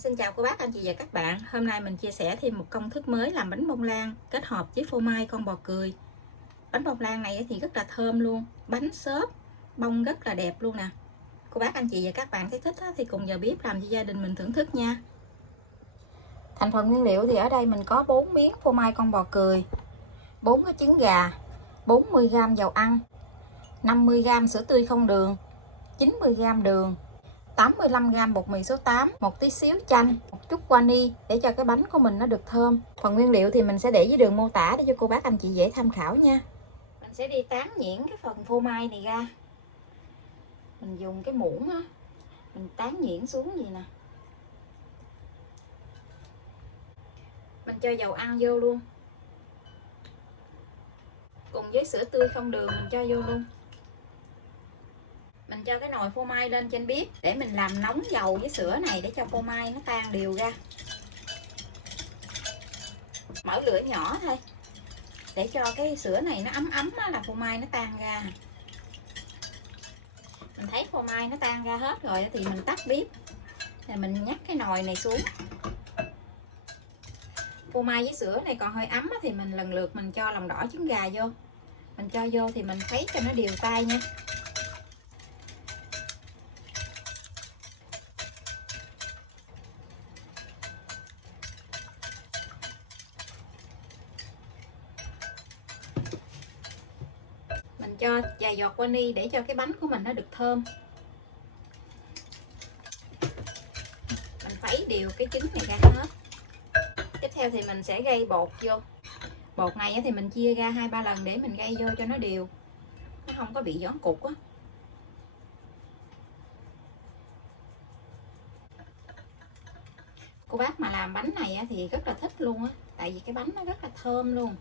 Xin chào cô bác, anh chị và các bạn. Hôm nay mình chia sẻ thêm một công thức mới làm bánh bông lan kết hợp với phô mai con bò cười. Bánh bông lan này thì rất là thơm luôn, bánh xốp, bông rất là đẹp luôn nè. Cô bác, anh chị và các bạn thấy thích thì cùng vào bếp làm cho gia đình mình thưởng thức nha. Thành phần nguyên liệu thì ở đây mình có 4 miếng phô mai con bò cười, 4 cái trứng gà, 40g dầu ăn, 50g sữa tươi không đường, 90g đường, 85g bột mì số 8, một tí xíu chanh, một chút vani để cho cái bánh của mình nó được thơm. Phần nguyên liệu thì mình sẽ để dưới đường mô tả để cho cô bác anh chị dễ tham khảo nha. Mình sẽ đi tán nhuyễn cái phần phô mai này ra. Mình dùng cái muỗng á, mình tán nhuyễn xuống gì nè. Mình cho dầu ăn vô luôn. Cùng với sữa tươi không đường mình cho vô luôn. Mình cho cái nồi phô mai lên trên bếp để mình làm nóng dầu với sữa này để cho phô mai nó tan đều ra. Mở lửa nhỏ thôi để cho cái sữa này nó ấm ấm là phô mai nó tan ra. Mình thấy phô mai nó tan ra hết rồi thì mình tắt bếp, rồi mình nhắc cái nồi này xuống. Phô mai với sữa này còn hơi ấm thì mình lần lượt mình cho lòng đỏ trứng gà vô. Mình cho vô thì mình khuấy cho nó đều tay nha. Mình cho vài giọt vani để cho cái bánh của mình nó được thơm. Mình khuấy đều cái trứng này ra hết. Tiếp theo thì mình sẽ gây bột vô. Bột này thì mình chia ra 2-3 lần để mình gây vô cho nó đều, nó không có bị giòn cục á. Cô bác mà làm bánh này thì rất là thích luôn á, tại vì cái bánh nó rất là thơm luôn.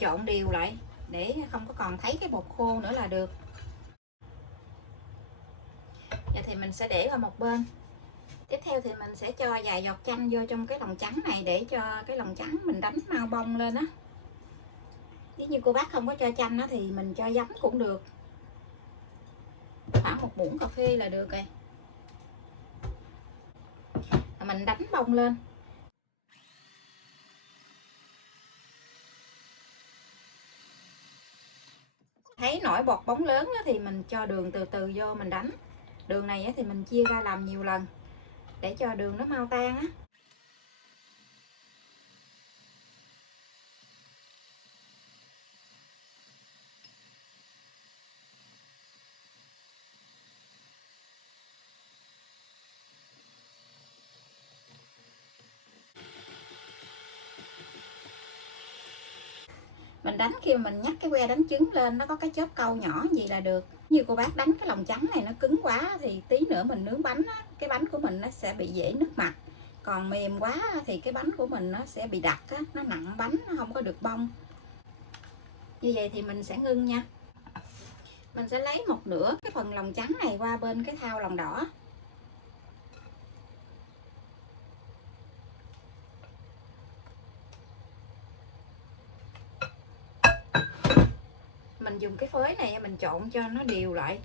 Trộn đều lại để không có còn thấy cái bột khô nữa là được. Giờ thì mình sẽ để qua một bên. Tiếp theo thì mình sẽ cho vài giọt chanh vô trong cái lòng trắng này để cho cái lòng trắng mình đánh mau bông lên á. Nếu như cô bác không có cho chanh thì mình cho giấm cũng được, khoảng 1 muỗng cà phê là được rồi. Mình đánh bông lên. Thấy nổi bọt bóng lớn thì mình cho đường từ từ vô mình đánh. Đường này thì mình chia ra làm nhiều lần để cho đường nó mau tan á. Mình đánh khi mình nhắc cái que đánh trứng lên nó có cái chớp câu nhỏ gì là được. Như cô bác đánh cái lòng trắng này nó cứng quá thì tí nữa mình nướng bánh á, cái bánh của mình nó sẽ bị dễ nứt mặt. Còn mềm quá thì cái bánh của mình nó sẽ bị đặc á, nó nặng bánh, nó không có được bông. Như vậy thì mình sẽ ngưng nha. Mình sẽ lấy một nửa cái phần lòng trắng này qua bên cái thau lòng đỏ. Mình dùng cái phới này mình trộn cho nó đều lại,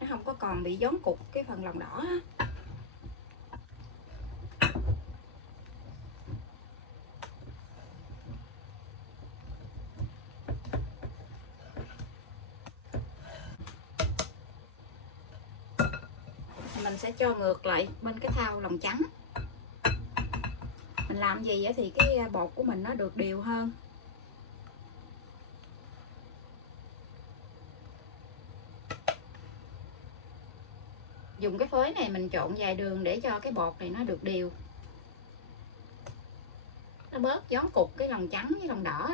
nó không có còn bị gión cục cái phần lòng đỏ. Mình sẽ cho ngược lại bên cái thau lòng trắng. Mình làm gì thì cái bột của mình nó được đều hơn. Dùng cái phới này mình trộn vài đường để cho cái bột này nó được đều, nó bớt gión cục cái lòng trắng với lòng đỏ.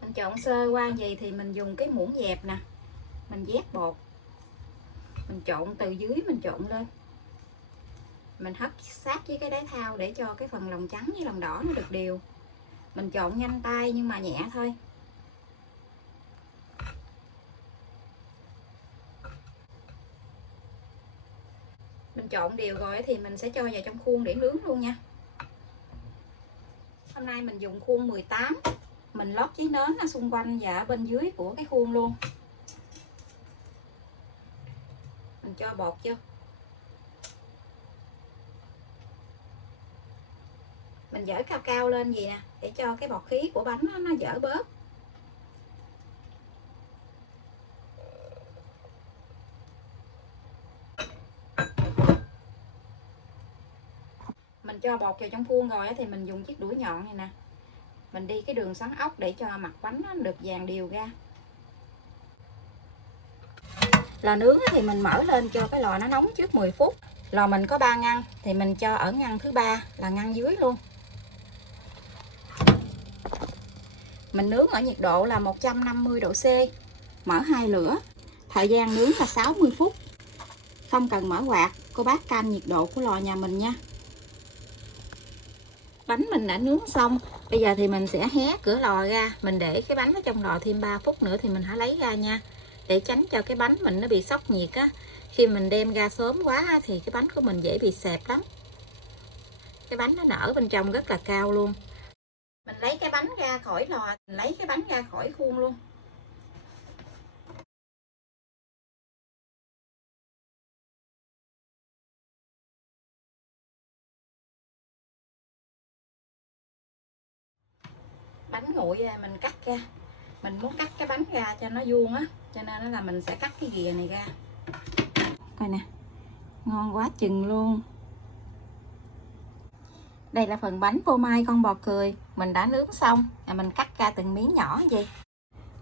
Mình trộn sơ qua gì thì mình dùng cái muỗng dẹp nè, mình vét bột, mình trộn từ dưới mình trộn lên, mình hất sát với cái đáy thau để cho cái phần lòng trắng với lòng đỏ nó được đều. Mình trộn nhanh tay nhưng mà nhẹ thôi. Mình trộn đều rồi thì mình sẽ cho vào trong khuôn để nướng luôn nha. Hôm nay mình dùng khuôn 18, mình lót giấy nến ở xung quanh và ở bên dưới của cái khuôn luôn. Mình cho bột vô, mình dỡ cao cao lên gì nè để cho cái bọt khí của bánh nó dỡ bớt. Mình cho bột vào trong khuôn rồi thì mình dùng chiếc đũa nhọn này nè, mình đi cái đường xoắn ốc để cho mặt bánh nó được vàng đều ra. Lò nướng thì mình mở lên cho cái lò nó nóng trước 10 phút. Lò mình có 3 ngăn thì mình cho ở ngăn thứ 3 là ngăn dưới luôn. Mình nướng ở nhiệt độ là 150 độ C, mở 2 lửa. Thời gian nướng là 60 phút. Không cần mở quạt, cô bác cam nhiệt độ của lò nhà mình nha. Bánh mình đã nướng xong, bây giờ thì mình sẽ hé cửa lò ra, mình để cái bánh ở trong lò thêm 3 phút nữa thì mình hãy lấy ra nha. Để tránh cho cái bánh mình nó bị sốc nhiệt á. Khi mình đem ra sớm quá thì cái bánh của mình dễ bị xẹp lắm. Cái bánh nó nở bên trong rất là cao luôn. Mình lấy cái bánh ra khỏi lò, mình lấy cái bánh ra khỏi khuôn luôn. Bánh nguội mình cắt ra, mình muốn cắt cái bánh ra cho nó vuông á, cho nên là mình sẽ cắt cái ghìa này ra. Coi nè, ngon quá chừng luôn. Đây là phần bánh phô mai con bò cười mình đã nướng xong, mình cắt ra từng miếng nhỏ như vậy.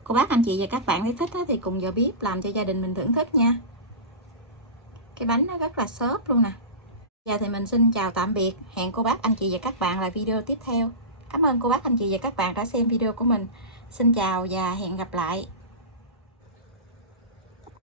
Cô bác anh chị và các bạn thấy thích thì cùng vào bếp làm cho gia đình mình thưởng thức nha. Cái bánh nó rất là xốp luôn nè. Giờ thì mình xin chào tạm biệt, hẹn cô bác anh chị và các bạn lại video tiếp theo. Cảm ơn cô bác anh chị và các bạn đã xem video của mình. Xin chào và hẹn gặp lại.